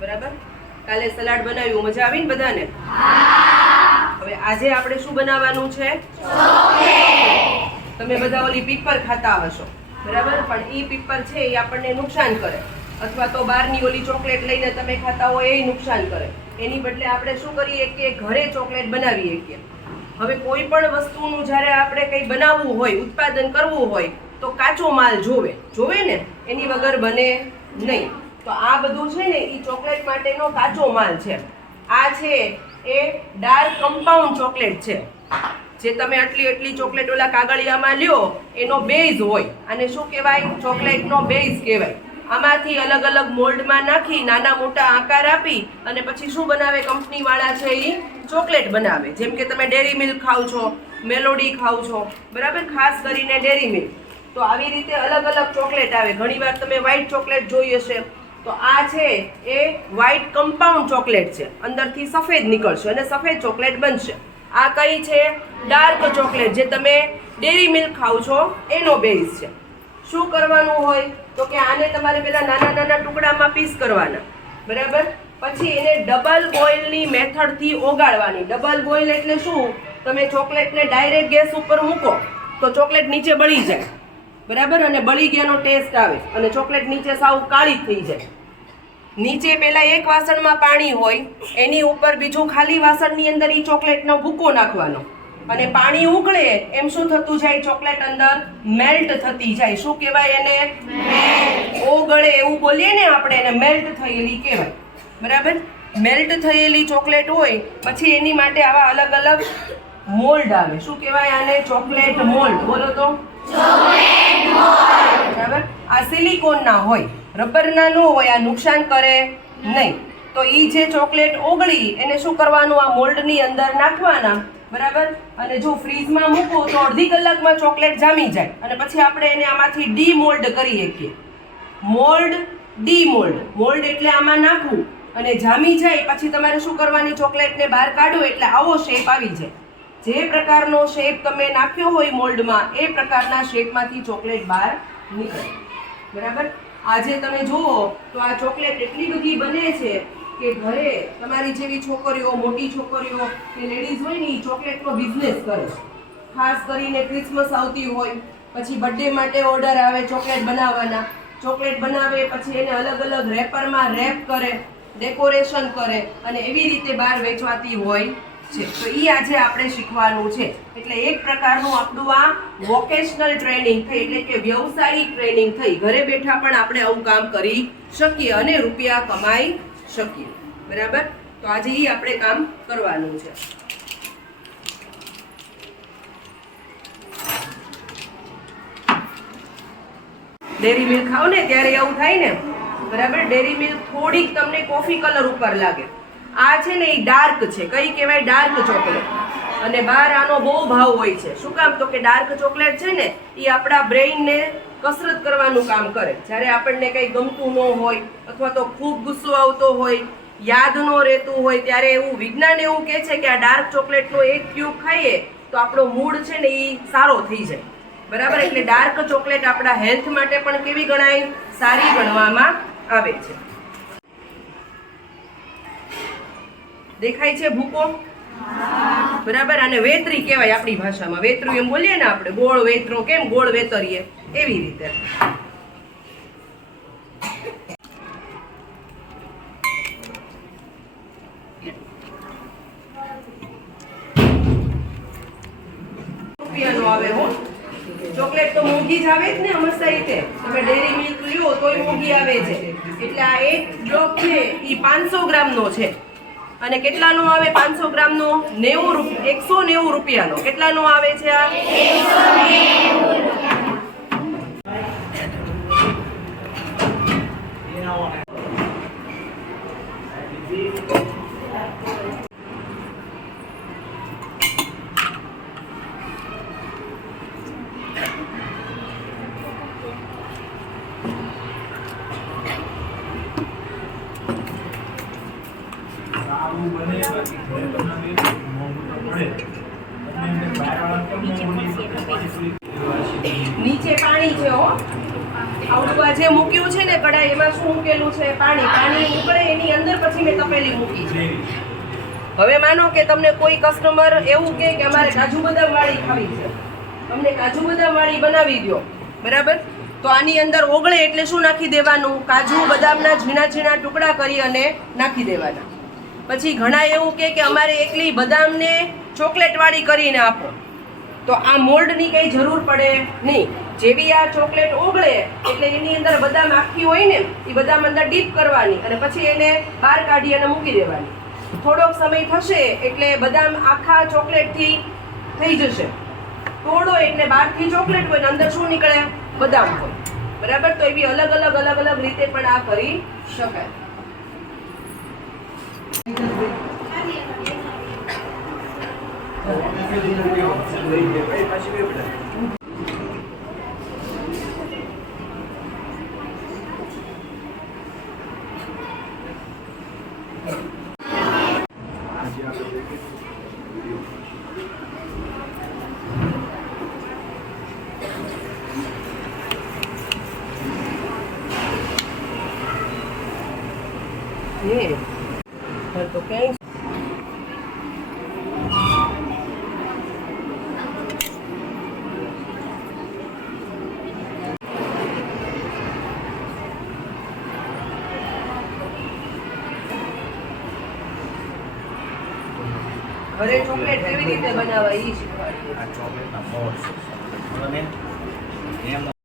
બરાબર? કાલે સલાડ બનાવ્યું, મજા આવી ને બધાને? હવે આજે આપણે શું બનાવવાનું છે? તમે બધા ઓલી પીપર ખાતા હશો, બરાબર? પણ ઈ પીપર છે એ આપણને નુકસાન કરે. અથવા તો બહારની ઓલી ચોકલેટ લઈને તમે ખાતા હોય એ નુકસાન કરે. એની બદલે આપણે શું કરીએ કે ઘરે ચોકલેટ બનાવીએ કે. હવે કોઈ પણ વસ્તુનું જ્યારે આપણે કંઈ બનાવવું હોય, ઉત્પાદન કરવું હોય, તો કાચો માલ જોવે. જોવે ને? એની વગર બને નહીં. તો આ બધું છે ને એ ચોકલેટ માટેનો કાચો માલ છે. આ છે એ ડાર્ક કમ્પાઉન્ડ ચોકલેટ છે. જે તમે આટલી આટલી ચોકલેટ ઓલા કાગળિયામાં લ્યો, એનો બેઝ હોય. અને શું કહેવાય? ચોકલેટનો બેઝ કહેવાય. આમાંથી અલગ અલગ મોલ્ડમાં નાખી, નાના મોટા આકાર આપી, અને પછી શું બનાવે કંપનીવાળા છે એ ચોકલેટ બનાવે. જેમ કે તમે ડેરી મિલ્ક ખાવ છો, મેલોડી ખાવ છો, બરાબર? ખાસ કરીને ડેરી મિલ્ક. તો આવી રીતે અલગ અલગ ચોકલેટ આવે. ઘણીવાર તમે વ્હાઇટ ચોકલેટ જોઈ હશે. તો આ છે એ વ્હાઈટ કમ્પાઉન્ડ ચોકલેટ છે. અંદરથી સફેદ નીકળશે અને સફેદ ચોકલેટ બનશે. આ કઈ છે? ડાર્ક ચોકલેટ જે તમે ડેરી મિલ્ક ખાવ છો, એનો બેઝ છે. શું કરવાનું હોય? તો કે આને તમારે પેલા નાના નાના ટુકડામાં પીસ કરવાના. બરાબર? પછી એને ડબલ બોઇલની મેથડથી ઓગાળવાની. ડબલ બોઇલ એટલે શું? તમે ચોકલેટને ડાયરેક્ટ ગેસ ઉપર મૂકો, તો ચોકલેટ નીચે બળી જાય. બરાબર? અને બળી ગયાનો ટેસ્ટ આવે અને ચોકલેટ નીચે સાવ કાળી થઈ જાય. નીચે પહેલાં એક વાસણમાં પાણી હોય એની ઉપર બીજું ખાલી વાસણની અંદર એ ચોકલેટનો ભૂકો નાખવાનો. અને પાણી ઉકળે એમ શું થતું જાય? ચોકલેટ અંદર મેલ્ટ થતી જાય. શું કહેવાય એને? ઓગળે એવું બોલીએ ને આપણે એને મેલ્ટ થયેલી કહેવાય. બરાબર? મેલ્ટ થયેલી ચોકલેટ હોય પછી એની માટે આવા અલગ અલગ મોલ્ડ આવે. શું કહેવાય આને? ચોકલેટ મોલ્ડ બોલો તો. બરાબર? આ સિલિકોનના હોય. રબરના ન હોય, આ નુકસાન કરે નહીં. તો એ જે ચોકલેટ ઓગળી, એને શું કરવાનું? આ મોલ્ડની અંદર નાખવાના. બરાબર? અને જો ફ્રીજમાં મૂકો, તો અડધી કલાકમાં ચોકલેટ જામી જાય. અને પછી આપણે એને આમાંથી ડી મોલ્ડ કરી શકીએ. મોલ્ડ ડી મોલ્ડ મોલ્ડ એટલે આમાં નાખવું. અને જામી જાય, પછી તમારે શું કરવાની? ચોકલેટને બહાર કાઢો એટલે આવો શેપ આવી જાય. જે પ્રકારનો શેપ તમે નાખ્યો હોય મોલ્ડમાં, એ પ્રકારના શેપમાંથી ચોકલેટ બહાર નીકળે. બરાબર? આજે તમે જુઓ તો આ ચોકલેટ એટલી બધી બને છે કે ઘરે તમારી જેવી છોકરીઓ, મોટી છોકરીઓ કે લેડીઝ હોય ને, એ ચોકલેટનો બિઝનેસ કરે છે. ખાસ કરીને ક્રિસમસ આવતી હોય, પછી બર્થડે માટે ઓર્ડર આવે ચોકલેટ બનાવવાના. ચોકલેટ બનાવે, પછી એને અલગ અલગ રેપરમાં રેપ કરે ડેકોરેશન કરે અને એવી રીતે બહાર વેચવાતી હોય. છે. તો એ આજે આપણે શીખવાનું છે. એટલે એક પ્રકારનું આપણું આ વોકેશનલ ટ્રેનિંગ થઈ, એટલે કે વ્યવસાયિક ટ્રેનિંગ થઈ. ઘરે બેઠા પણ આપણે આવું કામ કરી શકીએ અને રૂપિયા કમાઈ શકીએ. બરાબર? તો આજે એ આપણે કામ કરવાનું છે. ડેરી મિલ્ક ખાવ ને, ત્યારે એવું થાય ને. બરાબર? ડેરી મિલ્ક થોડીક તમને કોફી કલર ઉપર લાગે. આ છે ને એ ડાર્ક છે. કઈ કહેવાય? Dark chocolate. અને બહાર આનો બહુ ભાવ હોય છે. શું કામ? તો કે ડાર્ક ચોકલેટ છે ને, એ આપણા બ્રેઇનને કસરત કરવાનું કામ કરે. જ્યારે આપણને કંઈ ગમતું ન હોય, અથવા તો ખૂબ ગુસ્સો આવતો હોય, યાદ ન રહેતું હોય, ત્યારે એવું વિજ્ઞાન એવું કહે છે કે આ ડાર્ક ચોકલેટનો એક ક્યુબ ખાઈએ, તો આપણો મૂડ છે ને એ સારો થઈ જાય. બરાબર? એટલે ડાર્ક ચોકલેટ આપણા હેલ્થ માટે પણ કેવી ગણાય? સારી ગણવામાં આવે છે. દેખાય છે ભૂકો? બરાબર અને વેતરી કહેવાય આપણી ભાષામાં. વેતરું એમ બોલીએ ને આપણે, ગોળ વેતરો કેમ? ગોળ વેતરીએ. એવી રીતે. આવે હો. ચોકલેટ તો મોંઘી જ આવે જ ને હંમેશા રીતે. તમે ડેરી મિલ્ક લ્યો તોય મોંઘી આવે છે. એટલે આ એક બ્લોક છે એ પાંચસો ગ્રામનો છે. અને કેટલાનો આવે પાંચસો ગ્રામનો? નેવું રૂપિયા એકસો નેવું રૂપિયાનો. કેટલાનો આવે છે આ સારું બને બાકી ઘરે બનાવીએ મોંઘું તો પડે અને એમને બહારવાળા કેમ મોંઘું નહીં પાણીપુરી નીચે પાણી છે હો. આવડું આ જે મૂક્યું છે ને કડાઈ એમાં શું મૂકેલું છે? પાણી. પાણી ઉકળે એની અંદર પછી મેં તપેલી મૂકી છે. હવે માનો કે તમને કોઈ કસ્ટમર એવું કહે કે અમારે કાજુ બદામ વાળી ખાવી છે. અમને કાજુ બદામ વાળી બનાવી દો બરાબર? તો આની અંદર ઓગળે એટલે શું નાખી દેવાનું? કાજુ બદામના ઝીણા ઝીણા ટુકડા કરી અને નાખી દેવાના. પછી ઘણા એવું કહે કે અમારે એકલી બદામને ચોકલેટવાળી કરીને આપો. તો આ મોલ્ડની કંઈ જરૂર પડે નહીં. જેવી આ ચોકલેટ ઓગળે, એટલે એની અંદર બદામ આખી હોય ને, એ બદામ અંદર ડીપ કરવાની અને પછી એને બહાર કાઢી અને મૂકી દેવાની. થોડોક સમય થશે એટલે બદામ આખા ચોકલેટથી થઈ જશે. તોડો એટલે બહારથી ચોકલેટ હોય ને, અંદર શું નીકળે? બદામ હોય. બરાબર? તો એવી અલગ અલગ અલગ અલગ રીતે પણ આ કરી શકાય. હે હા, તો ચોકલેટ કેવી રીતે બનાવાય એ શીખવાડીએ આ ચોકલેટના મોલ્ડ અને